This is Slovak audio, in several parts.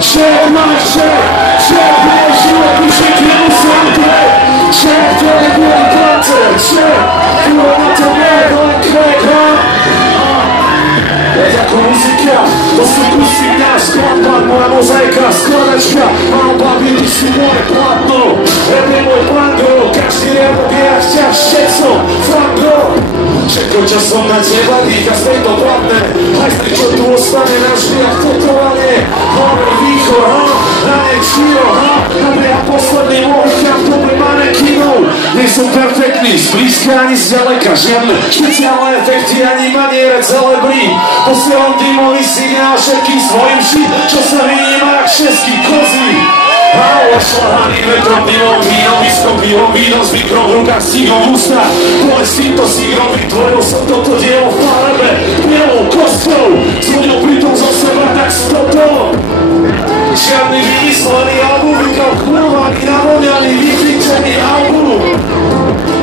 Check my check, check my život, mi všechny musím krek. Check to nebude platit, check, kdo na to nebude krek, je jako muzika, to sú kusy mňa, skladba, moja mozaika, skladačka, mám baví, ty si moje platno, je môj plango, každý riadok je jak ťa všetko, flango. Všetko časom na teba dýcha z tejto platné, aj z čo tu ostane navždy jak tetovanie. Hlavne východ, na nej číro, na mňa posledný mohykám v dobe manekinov. Nie som perfektný, zblízka ani zďaleka, žiadne špeciálne efekty ani maniere celebrí. Posielam dymový signál všetkým svojim šit, čo sa vyníma jak šesky kozy. Ošľahaný vetrom, dymom, vínom, viskom, pivom, vínom, s mikrom v rukách, stigom v ústach. Bole s týmto sigrom vytvoril som toto dielo v farbe, bielou kostkou, zvodil pritom zo seba tak stopom. Žiadny vymyslený album, vykalkulovaný, navoňaný, vycvičený album.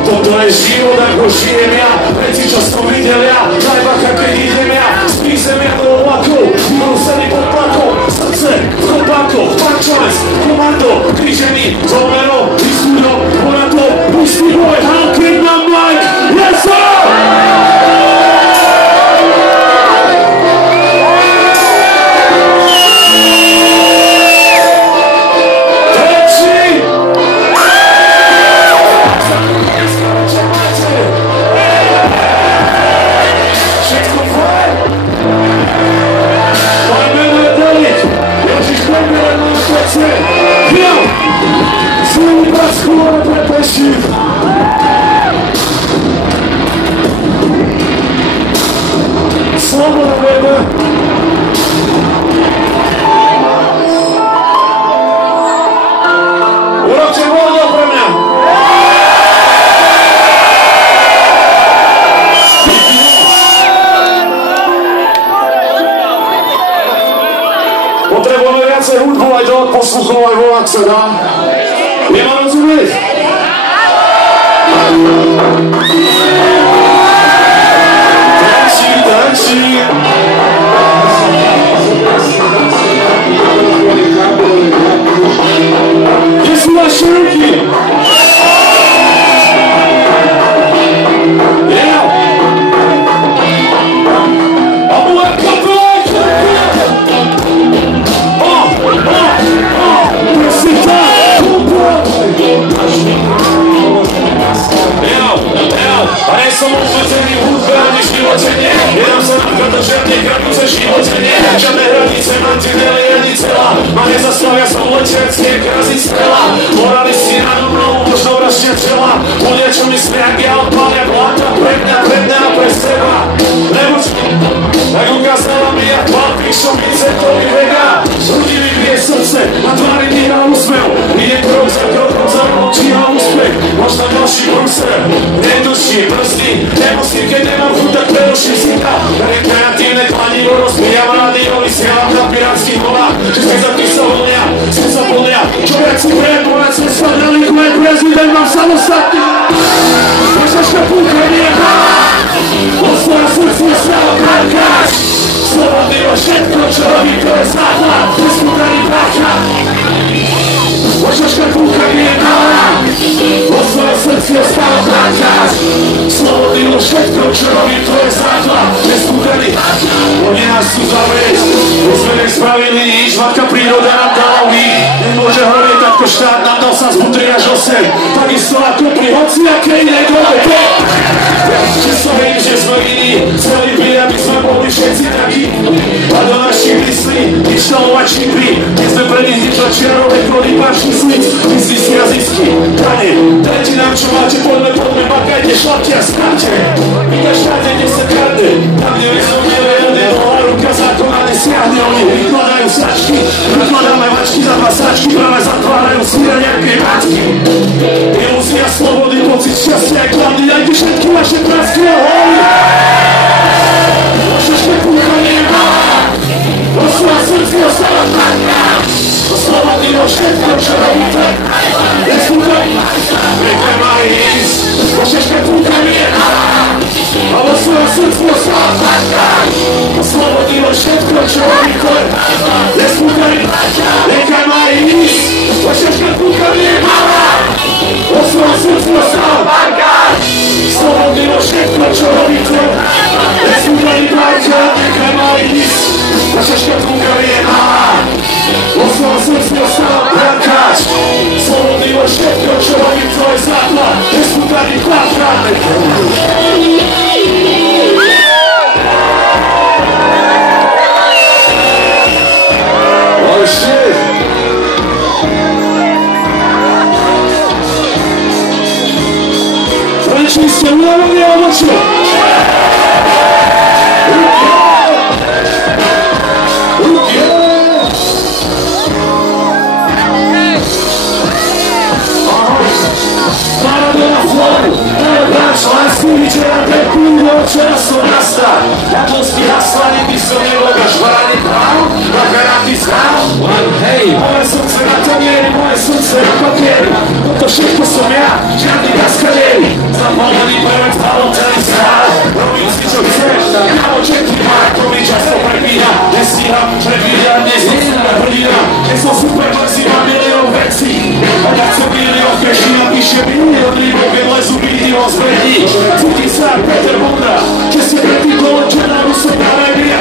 Toto je život, ako žijem ja, veci, čo som videl ja, najbacha, keď idem ja, spísem ja do oblakov, vyrúsený pod tlakom, srdce v chlopákoch, pančoles, komando, krížený, zomero, vysúdo, ponato, pustý boj, Hankin na mic, yes sir! Sloboda, baby! Urobte voľno pre mňa! Potrebujeme viacej hudbu aj do posluchov, aj vo, ak sa dá. Je ma rozumieť? Kde sú vaše ruky? A nie som obmedzený v hudbe ani v živote nie. Jedám sa napríklad žiadne hranice v živote nie. Žiadne hranice, mantinely ani celá. Ma nezastavia som letecké krazy strela. Moralisti nado mnou možno vraždia čela. Ľudia, čo mi smiagia, odpália bláta pre mňa a pre seba. Nebuď tak ukázala mi jak Pulp Fiction, Vincentovi Vega. Z ľudí mi bije srdce a tvári mi na úsmev. Ide krok za krokom za mnou, či na úspech. Možno ďalší Brusel, neduší brzdy. Nemusím, keď nemám chuť, tak preruším si ta. Rekreatívne kladivo rozbíjam rádio, vysielam na pirátských volách. Všetky sa volia, čo viac si prejem, viac sa spadali, kvej prezident mám samostatný. Počaška púka nie Osvoja srdce stále prkáš. Slobodný o všetko, čo robí, to je základ. Neskúkaný brácha. Počaška púka nie Osvoja srdce stále prkáš. Slobodný o všetko, čo robí, to je základ. Neskúkaný. Oni nás chcú zaviesť. My sme nespravili nič, matka príroda nám dala únik. Nemôže horieť, takto štát nám dal sa z butry až 8. Takisto ako pri hociakej inej dobe. Že sa viem, že sme iní. Celý byli, aby sme boli všetci takí. A do našich myslí vyštalovať čipy. Keď sme pre nich vyšla čiarové kody, páčný slic. Myslí si jazycky. Pane, dajte nám čo máte, poďme, makajte, šlapte a skáte. Víte štáte, kde sa kradne. Tam, kde vezmú milióny dolár, ruka zákona nesiahne. Oni vykladajú sačky, vykladáme vačky za 2 sačky, práve zatvárajú svíra nejakej matky. Ilúzia slobody, pocit šťastia aj kladný, dajte všetky vaše prasky a holy. Vaše špekúcha nie má, osvoja srdci ostala trátka. Slobodný vo všetko, čo robíte. Neskúkaj, pekne mali ísť, vaše špekúcha nie má. A vo svojom srdcu ostala trátka. Slobodný vo všetko, čo robíte. Neskúkaj, a ciężka dwójka nie mała. Osła słów stał słowo miłosierdzia człowieka. Słuchaj bracia, niechaj ma i nic, a ciężka dwójka nie mała. Osła słów stał brakać. Słowo miłosierdzia człowieka jest lata. Słuchaj bracia. Oh shit! Francisco, udało mnie owocie! Maradona flow, najlepsza, a skóricie na te kurwo, czas to nasta. Japonski hasła, niebisko nie logasz, baranie prawo, bagarati znał. Hej, moje serce na to mieli, moje serce na papiery. No to szybko są ja, żadni kaskadieri. Zapalali pełen talon, ten stal. Robiąc mi co chcesz, ja oczekiwałem, powiedział to prebina. Nie słucham, przewija, nie zniszczę, brnina. Nie są super wersji, mam milion wersji. A tak co milion wersji, napisze milion libów, wiele zubili o zbędni. Cuki sam, Peter Bonda, czyście preti dołączona, rusy paremia.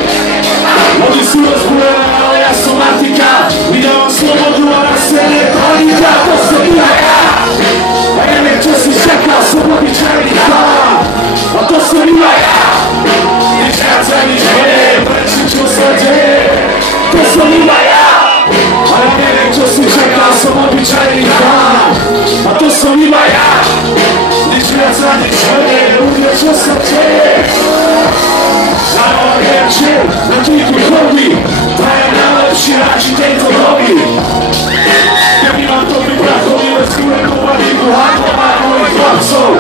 Oni są rozbujone, ale ja są matyka. Widziałam swobodu, a raz nie panika, to sobie ja. A ja nie czasy czeka, swobodni czarni chwała. A to sobie ja. Nie świaca, nie dzieje, wreszcie cię dzieje. To sobie ja. A ja nie wiem, czasy czeka, swobodni czarni chwała. A to sobie ja. Nie świaca, nie dzieje, lubię czasy dzieje. Zamawiam się na kilku chodzi. Daję najlepszy radzi ten, co robi. Ja nie mam to wybrachowiłem z górę popadli buchanko na moich chłopców.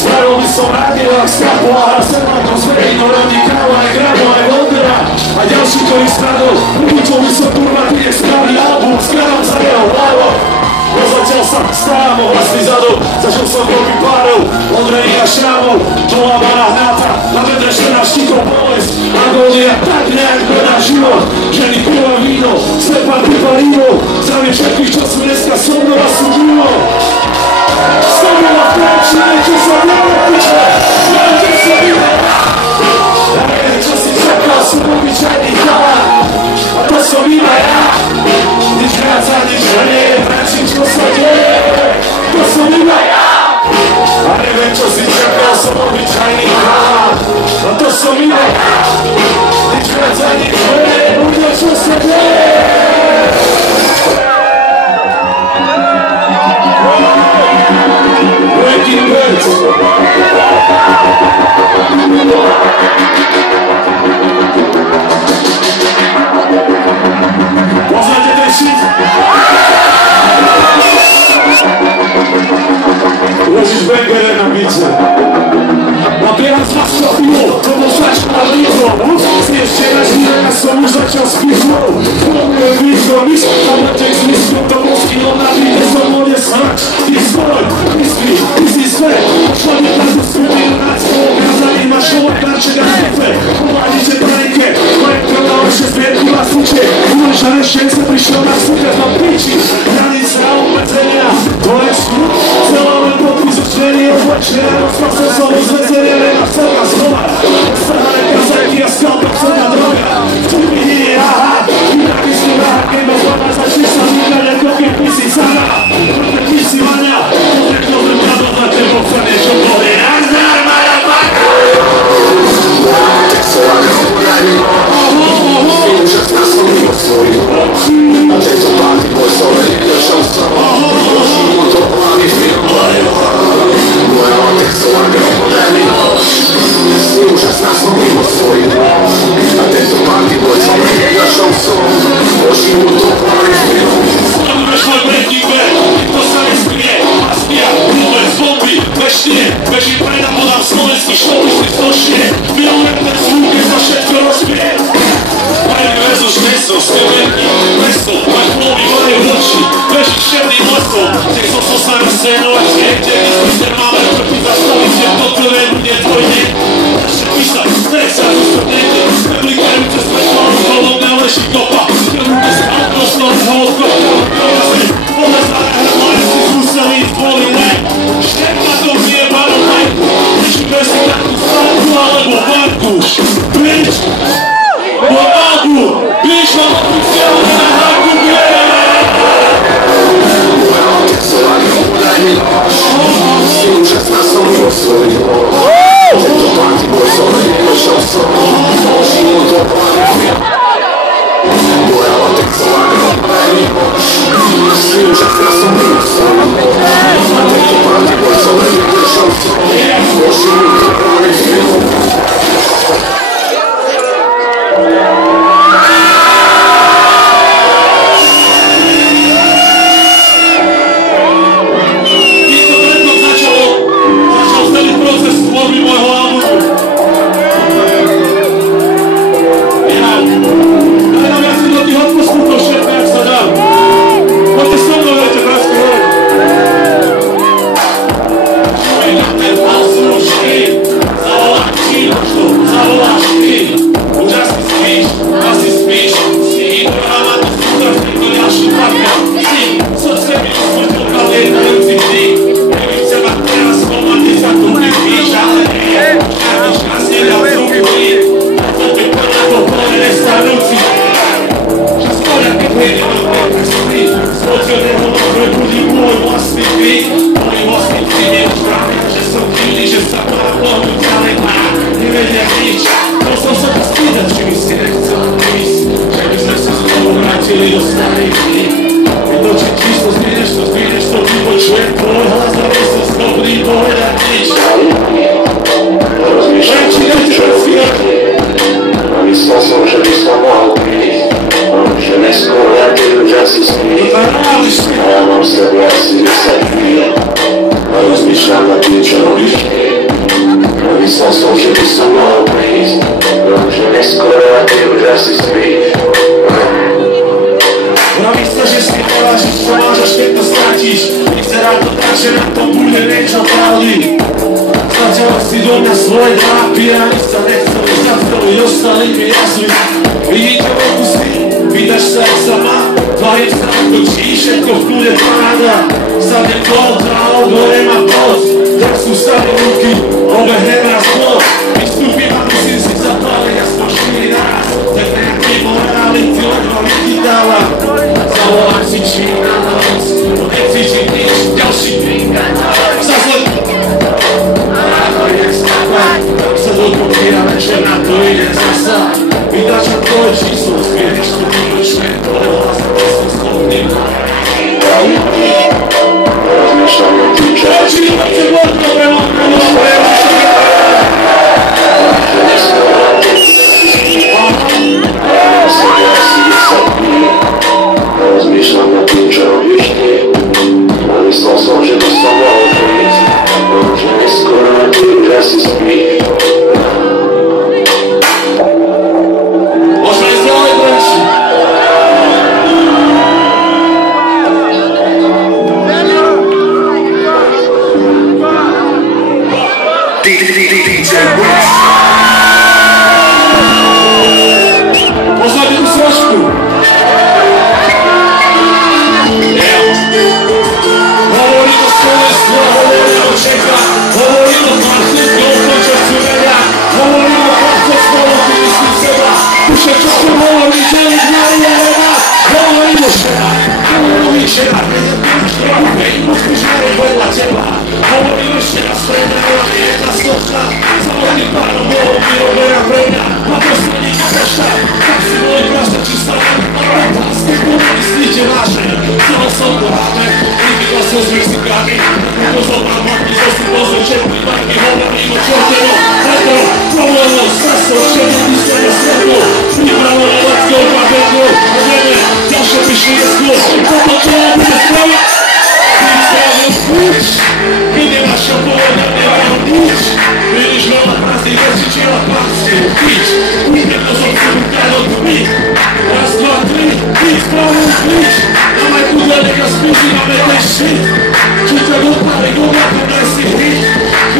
Starowy są radio jak strapo, a rasema to zwej, no radikała, jak grabo, jak odra. A dalszy to jest strado, uliczowy są kurwa, ty jest prawi album, skradam zajęło, lało. Rozleciał sam stałam o własny zadół, zaczął sam robi parą, odrejka śramą, połamana hnata, na wydrę 14 bolest, agonia tak jak wydarzyło, że nie piła wino, sklepa wypaliło, zamiast jakich czasów deska sądu was służyło. Sądu na plecy, lecie sobie na pisze, będzie sobie ja wiem, czasy czeka, słowi czarni chwała, a to sobie ja. Nie wraca, nie żenie, wręcz co sobie, to sobie ja. Ale wiem, co się czeka, słowi czarni chwała, a to sobie ja. Nie wraca, nie żenie, mówię, co sobie. Breaking Birds. Poznacie ten shit? Leżysz bęgerem na bicie. Nabieram z was trafiło, to dostać na blisko. Zjeżdżę na chwilę, na sobie zaczął z piwą. Pomogę blisko, miś, a na tekst blisko, to mózgi, no na bite, co moje smać. I zbor, bliski, easy swe. Człowiek na zespółnie, na pokazanie masz ołtarczy na stopę. Pomadzicie trajkę, moje prodały się z wielku na sucie. Ułożone szczęce, wyślona w sukach na pici. Granica obmedzenia, to jest klub. Celowy podpis ucznieni, obłaczenia, rozpasą sobie zlecenia, na wcała słowa. Stare kazaki, a skąd obcona droga. W tym nie, aha, i taki słowa, nie ma złama za czysta, nie krokiem pisy sama. Krokiem pisy mania, jak dobrym prawo dla tego wcale się boli. Azar, malapaka! Już na sobie swoim a ten to party boy sobie nie doszą z tobą. Mu to łamie chwilą moja oddech co łapią pode mnie. Już na sobie swoim a ten to party boy sobie nie doszą z tobą. Mu to łamie chwilą. Znowu weszła Breaking Bad, to same zbije, a zbija, numer z bombi, weź nie, weź nie preda, podam smolecki, szkoły, ty stocznie, wyjąłem ten zwód, za szybko rozbije. Mają Jezus Meso, Stevenki, Meso, Majchłowi, mają roci, weź ścierni mocno, tych co są same sceny, gdzie jest mister mamy, to zastawić się do tyle, nie dwojnie. Nasze pisa, stresa, rozpędnięty, publikarem przez Majchłowi, kolą miałeś i kopa, kierunku z autostą, chodko, jasny, Ronaldo, bicho, oficial da Rádio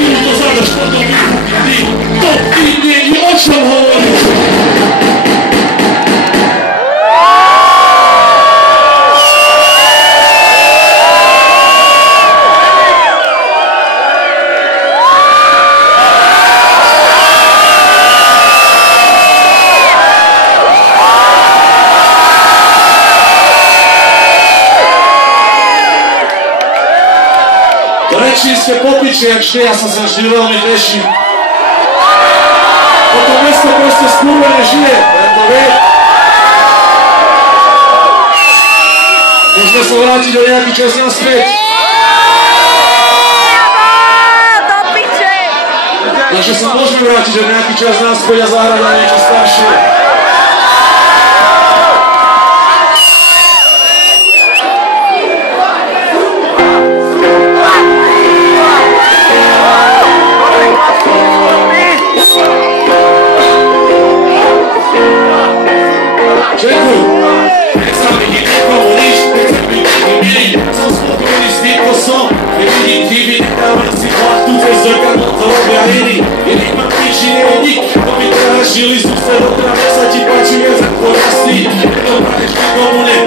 Filho, tu sabes quando eu me ste popiči, jak vždy, ja sa sem vždy veľmi teším. Toto mesto proste skurvene žije, to vie. Môžeme sa vrátiť o nejaký čas naspäť. Takže sa môžeme vrátiť o nejaký čas naspäť a zahrať na niečo staršie. Žili sused, otrave sa ti páči viac ako rastí. Nedopraješ nikomu ne,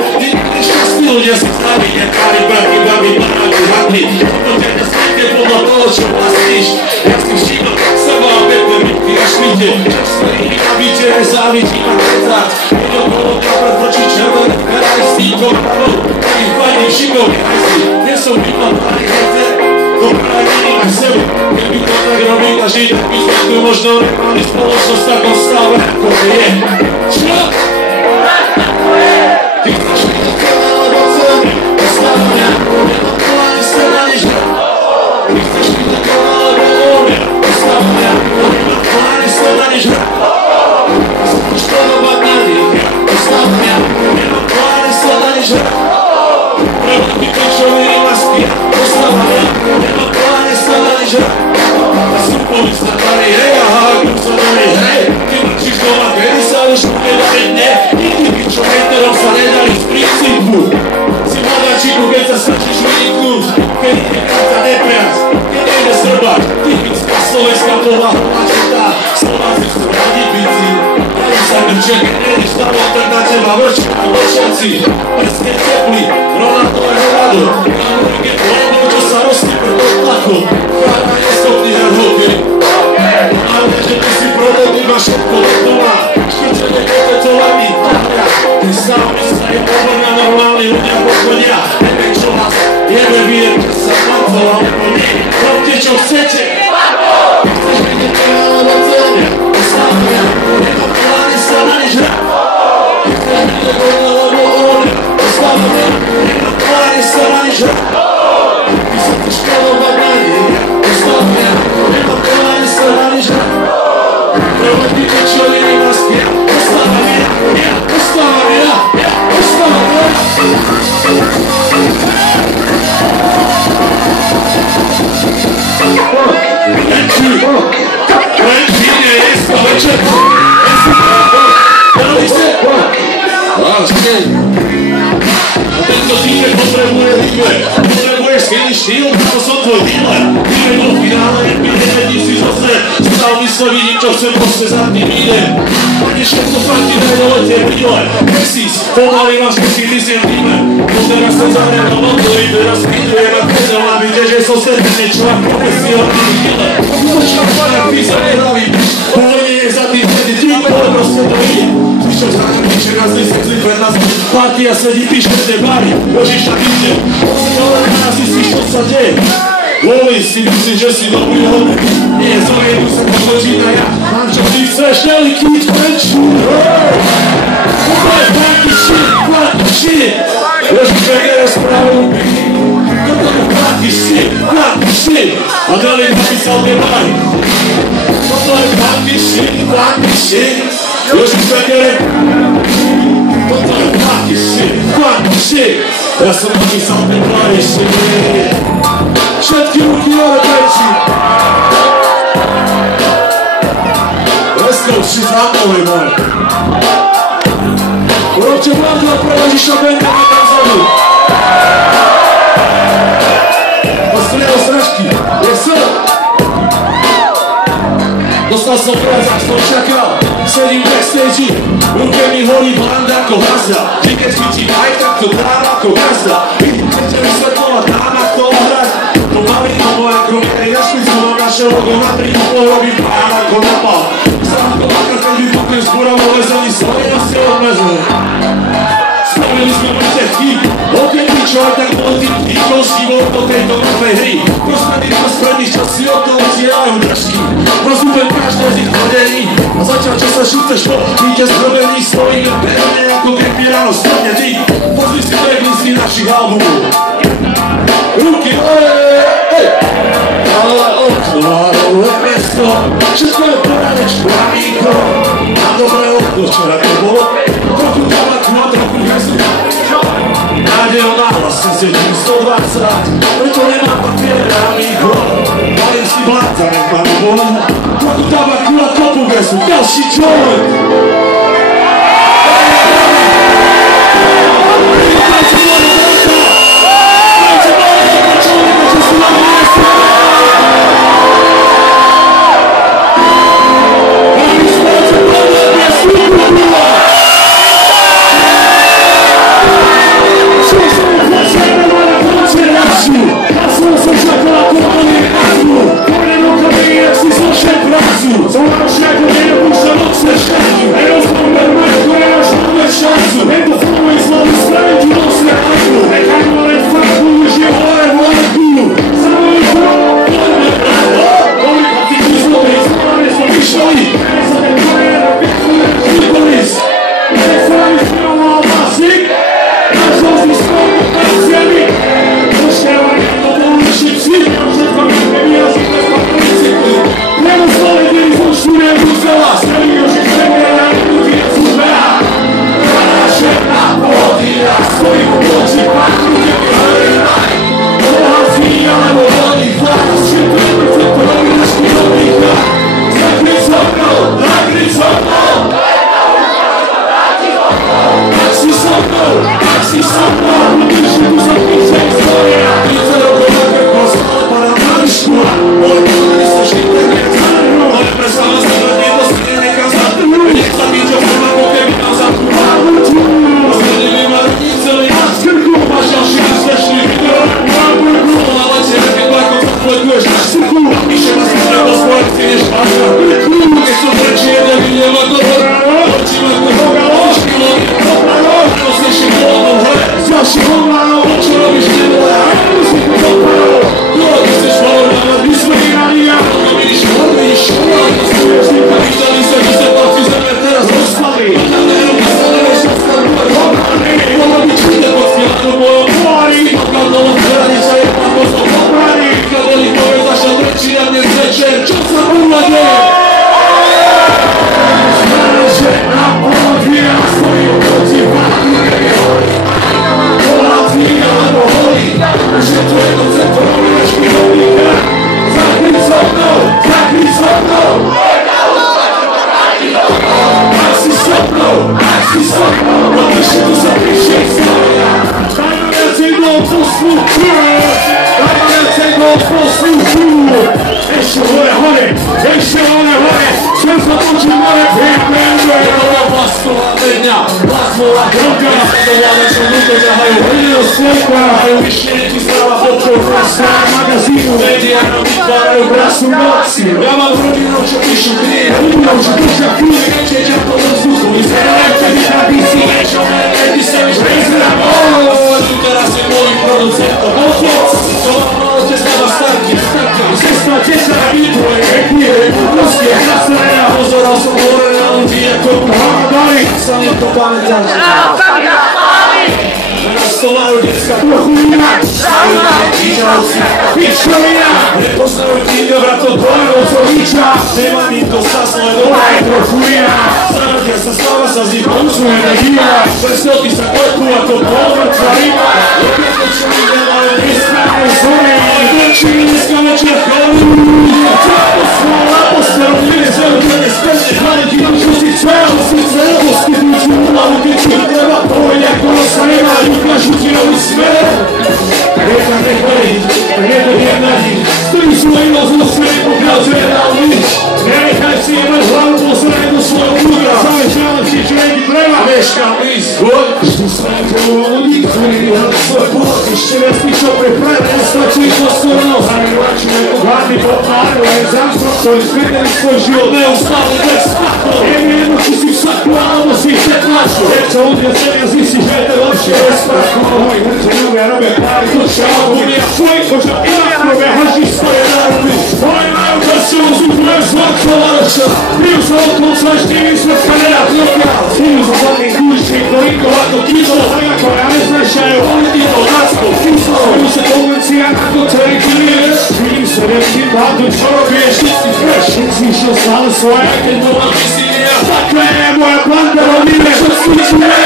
nešťastní ľudia si staví, nekári brky, babi, panáky, hadli. Toto ťa nesmíte podľa toho, čo vlastníš. Ja si všímam seba a pekne bytky a šmíte. Čas stojí a víte, nezávidí ma kretať. Jedno kolo kápať proti červené, karaj s týkom pravou. Takých fajných šikov, nechajsi, nie som vymal pár hejte. Dobrá jedina k sebe, keby to tak robil a žiť, tak by sme tu možno nemali spoločnosť v takom stave, ako to je. Čo? Ty chceš vidieť teba, lebo celý postavu mňa, nemám to ani seba, ani žať. Ty chceš vidieť teba, lebo mňa, postavu mňa, nemám to ani seba, ani žať. Ty sa chceš podobať na nich, postavu mňa, nemám to ani seba, ani žať. Prebo ty pečový masky, postavu mňa, nemám to ani seba, ani žať. A súpovic na tady, hej, a háku sa darí, hej. Ty mrčíš doma, kedy sa už bude dariť, ne. Nikdy pičo hejterom sa nedali z princípu. Si mladáčiku, keď sa stačíš vyniknúť, keď ide karta nepriaz, keď nejde srbať. Typická slovenská povaha, mačetá, Slováci sú radi bici. Dali sa grče, keď nejdeš tam, tak na teba vrčia a vrčiaci. Prstne teplý, Ronaldového rado. Na môjke polobou, čo sa rozsype pod tlakom. Chápa neschopný hrať hokej. Ale že ty si produkt, iba všetko doma. Škrčenie kopetovaný, táhľa. Ty sám myslia, je povrna normálni ľudia pochodia. Neviem čo vás jebe vyjem, že sa matol a úplne. Robte čo chcete. Chceš vidieť teba, alebo celé. Postav mňa, nemám to ani sa na nič hrať. Chceš vidieť ona, alebo ona. Postav mňa, nemám to ani sa na nič hrať. Ty sa chceš podobať na nich. Postav mňa, nemám to ani sa na nič hrať. Prvo ty pečový masky, postav mňa, postav mňa, postav mňa. Renči nie je to večer. Dali ste? Vážne. A tento týždeň potrebuje líbe. Potrebuješ skvělý štýl, to som tvoj díle. Týždeň do finále, nepídem, si zase. Stav mysle, vidím, čo chcem, proste za tým idem. Pane všetko fakti, daj do letie brýle. Mesís, pomaly máš, keď si myslím líbe. No teraz som zahrám do motory, teraz pýtujem a pýtam, aby že som sebe niečo a profesí hodný díle. Počkám pána, písa nehlavý. Povolenie je za tým, keď ty ale proste to ide. Píšem za nám, píšem nás, vysvetlím pred nás. Partia sedí, píšem te bary, božíš tak ide. Ale nás si čo sa deje. Voli si myslím, že si dobrý hodný. Nie, zorientuj sa to počíta ja. Mám čo ty chceš, nelikvíd preč. To je funky shit. Ježiš, pekne spravu. Toto je funky shit. A dali napísal tie bary. Toto je funky shit. Ježiš, pekne. Toto je funky shit. Ja som napísal tie bary, shit. Všetky ruky hore preči. Let's go, she's not going on. Urobte vládu a pre Ježiša Benga na tam zadu. Postrieľal strašky. Yes, sir. Dostal som prác, ak som čakal. Sedím v backstage, ruke mi holí blanda ako hrazda. Ty keď svíti aj tak to dáva ako hrazda. Chcete vysvetľovať nám, ak to ohrať. To mali na moje kromiery na špicu, mám naše logo na tri robím pán ako napal. Sám to makar, keď vypuknem z buravou lezení, svoje asi obmezné. Spravili sme mŕte chýb, okej pičo, aj tak boli tým chýbov, s chýbou do tejto novej hry. Prostredí prostredí, čo si od toho utierajú držky. Rozumiem každé z ich hodení. A zatiaľ, čo sa šúceš po víťaz zdrobení, stojíme pevne, ako keby ráno stane ty. Pozri si playlisty našich albumov. Ruky hore, ale okno, miesto, všetko je poradek šplamíko. Na dobré okno, včera to bolo, trochu tabaku a trochu hezdu. Nádej o náhlas, si sedím 120, preto nemám papier, amigo. Malím si bláta, nech mám bol. Trochu tabaku a kopu hezdu, ďalší joint. Ja mám rodinu, čo píšu knihy, ľudia, čo držia knihy, čieťa po vzduchu, vyzerajú vtedy na bici, niečo menej, ty sa už nezrám, tu teraz je môj producent, otec, to mám otec na starky, sestra, teča, výtvoj, knihy, proste, naslená, pozoral som hore na ľudí, ako hľadali, sa mi to pamätám, to majú detská trochu inak, pičko inak, nepoznajú týmňa bratov dvojovcov niča, nemá mi to zasledovať trochu inak, zaradia sa stáva sa z nich konzuje nehyba, prestelky sa klepu ako polvrtva ryba, jedno čo mi nemajú nesprávne zóny, ale drčí dneska večer chorú, čapo svoj na postelu, nevezejú tebe spečne, hlavne ti to, čo si chcel, poskytujú ti úlavu, keď ti treba povedať, ako sa nemá, ukážu ti nový smer. Tak je tam nechvaliť, tak je to jednadí, stojí svoj nos vo svere, pokiaľ čo je dal nič. Nenechaj si jebať hlavu, posledaj do svojho kúdra, samé čánoci, čo je ti treba. Vieš kam ísť, hoď, vždy svojho ľudí, ktorí vyhľadí svoj pohľad, ešte viac pičov pre prvé, nestačí to sorno, zamývači, ako hladný popár, len zamstrok Ktorí zvedeli svoj život neustále bez smaku. Je mi jedno, či si v saku, alebo si v tetlaču. Prečo ľudia cenia zistiť, že je to lepšie bez smaku. Moji hrdci ľudia robia páry, to čo albumi a svoj koža inak robia haži svoje nároby. Moji majú časťou zúbrujem zvarčovača. Pijú sa od konca, ešte výsledka nenapnoka. Pijú sa zadný kúčnik do inkovato kýzo. Tak ako ja neznášajú, oni idú násko kýzo. Pijú sa konvencia ako terekýnie. Pijú sa nevším hľadu, čo robieš, ty si fresh. Si išiel stále svoje, keď bola vysínia. Takhle je moja banda, robíme, čo si čuje.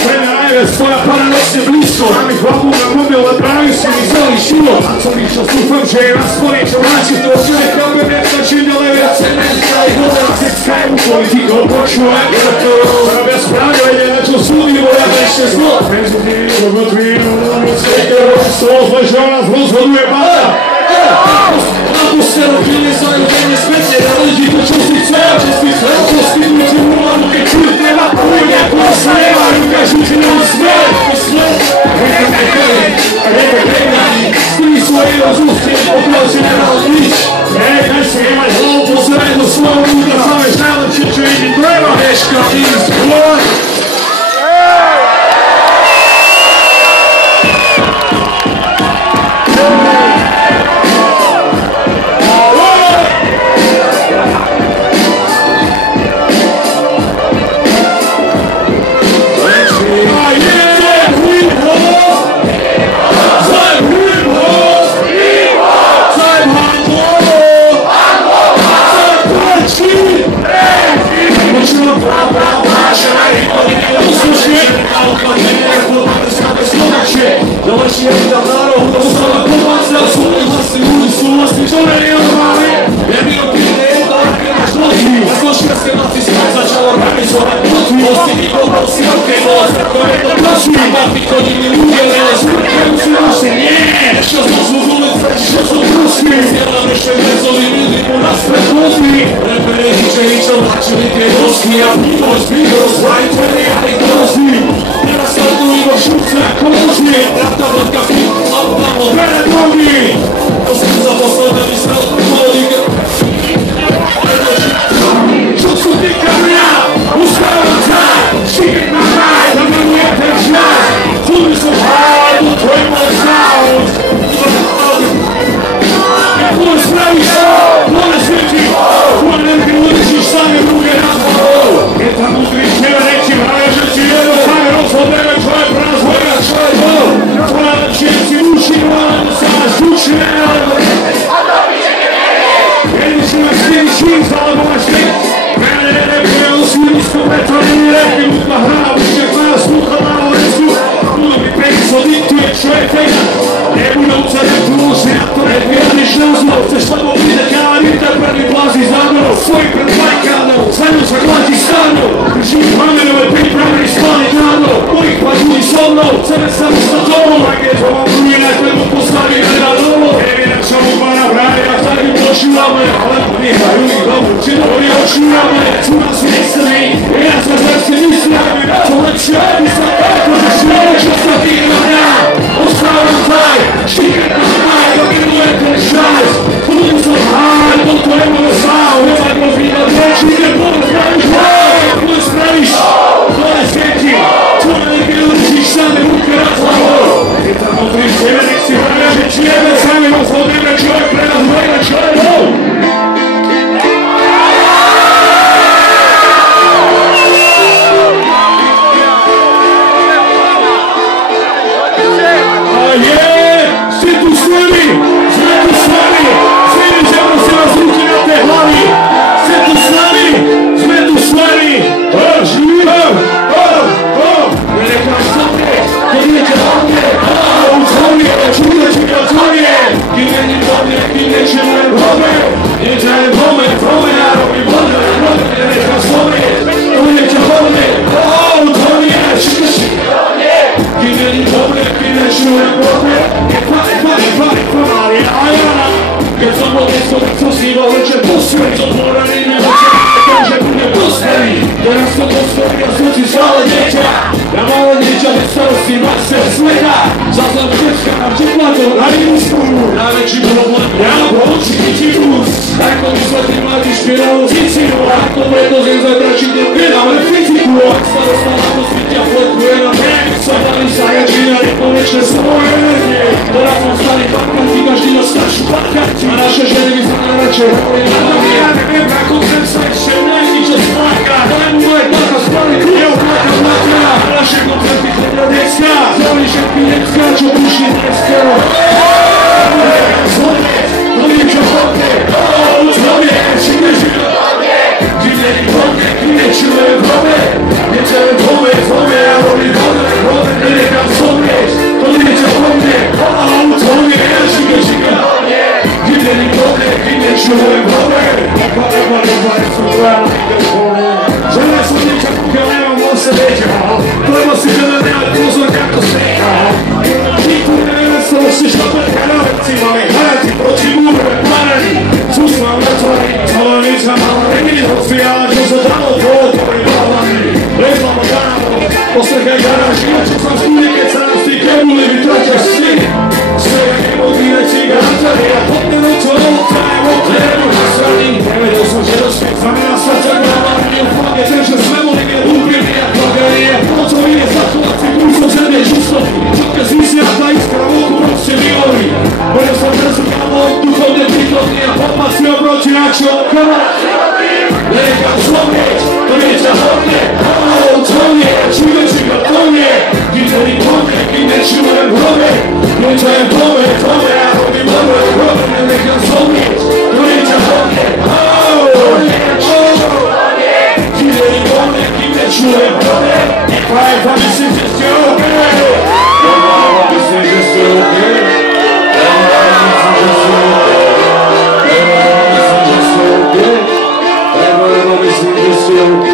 Pre mňa najviac tvoja paradoxne blízko. Mám ich babu na mobil, ale práve si mi celý život. A celý čas dúfam, že je raz po niečo vráti. To človek chápem, jak sa čím ďalej viac se nechá ich hodná. Sexkajú politikou počúvať. Je to robia správne, vedia na čo sú, nebo ja to ešte zlo. Medzi tým, lebo tvým, lebo cejkero, z toho zle, že o nás rozhoduje banda. Ako ste robili zaujímanie spätne na ľudí, to čo si chce, čo si chce, čo si ľudí môžu, keď čuť treba pôjde, ako sa nemajú, každú ti nám smer, smer. A nebe pregnaní, strí svoje rozústie, pokiaľ si nemal nič. Nechaj si nemať hlavu, pozeraj do svojho ľudia, sameš najlepšie, čo ide treba, neška ísť, vôľ. Další je tam národ, to stále pomáca, svoje vlastní ľudí sú vlastní, čo nie je normálne. Je mi roky nejedná, keď máš nohy. A zložierské naciskách začal organizovať noty. Vlastný vykoval si roky, no a zrakovie to prosí. Mapy chodili ľudia, ale zvrkajú si nosi, nie. Ešte znovu vôbec, čo sú prosí. Zdieľam ešte medzový ľudí, po nás predhodní. Repere, ničo, načili tie dosky a pývoj zbývol, zlajtvený a aj grozný. Teraz sledujú vo šupce ako možný. Pravda vodka v tým hlavom pred nohy. To som za posledné myslel políka. Čo sú týka mňa? Ustávam sa, šík na maj, na mňa nie ten čas. Chudy som hádu, tvoj môj sound. Tvoj spravíš, tvoj nesvietí, tvoj nevyučíš sami ruke na tvojou. Je tam múdry šťeva reči, hraje, že ti jedno sami rozhodneme, čo je prazvoja, čo je to. Tvoja lepšie si učinu, alebo sa máš učine, alebo... Jedni si máš stýli číns, alebo máš tým. Mene neprijel si nízko, preto není repky, ľudná hra, však nás slúcha na orecku. Budú mi pekso diktuje, čo je fejna. Nebudou sa nepúšť, ja to neviadiš názor. Chceš lebo vidieť, ale víte, prvý blází zámorou. Svoj pred bajkánou, za ňou sa kladí stánou. Drží mamenové pripravený spáliť ráno. Mojich pažúdi so mnou, chceme sa dostať domov. Tak je to mám druhý na tebe postaví hľadá domov. Neviem, jak sa mu pána vráje, ak sa im počúvame. Ale nehajú ich domov, či to oni očúvame. Sú nás myslí, ja sa zase mysliame. To lepšie, aby sa tako zašlo, čo sa týka mňa. Ostávam taj, štíkaj na maj, dominuje ten čas. Budú som háj, to je môj záv. Nemaj rozvídať reči, nebolo spravíš hoj. Budú spravíš, to je svieti. Tvoje nevyučíš sami ruky na hlavou. Je tam modrý števe, nech si hraja, že či jebe sami rozhodneme, čo je pre nás vojna, čo je bol. dalo Sicíliu. Ako preto zem zatračí do pedále fyziku. Ak sa dostala do svitia, fletkuje na mene. Svetali sa jačina, nekonečné svoje energie. Teraz som stali parkanti, každý nos staršiu parkanti. A naše ženy by sa najradšej hovorili na mňa. Ja neviem, ako chcem sa ešte nejdi, čo spáka. Daj mu moje plaka, spali kruhov, plaka z matka. A naše koncerty chodia decka. Zvolí všetky decka, čo prišli dneska. Zvonec, to niečo hodne. Zvonec, živne, živne. Živne, hodne, živne, živne, hodne. Niečo je hodne, hodne, a robí hodne, hodne. Nenechám zomrieť, to niečo hodne. Zvonec, živne, živne, hodne. Živne, hodne, živne, živne, hodne. Žele som niečo, pokiaľ nemám o sebe ťahal. Lebo si žele nemať pozor, jak to stejhal. Nikto neviem, z toho si šlapať kanálci. Mali hrati proti múre, planety. Sus mám na tvári, ale nič sa mala nemýliť hoci, ale čo sa dalo dôvodovej bávami. Lezla ma garávom, postrkaj garáži, a čo sa vstúli, keď sa nás tí kebuli vytratia sny. Stoja nemodíne cigářari a potne nočo, nočo, nočo, nočo, nočo, nočo, nočo, nočo, nočo, nočo,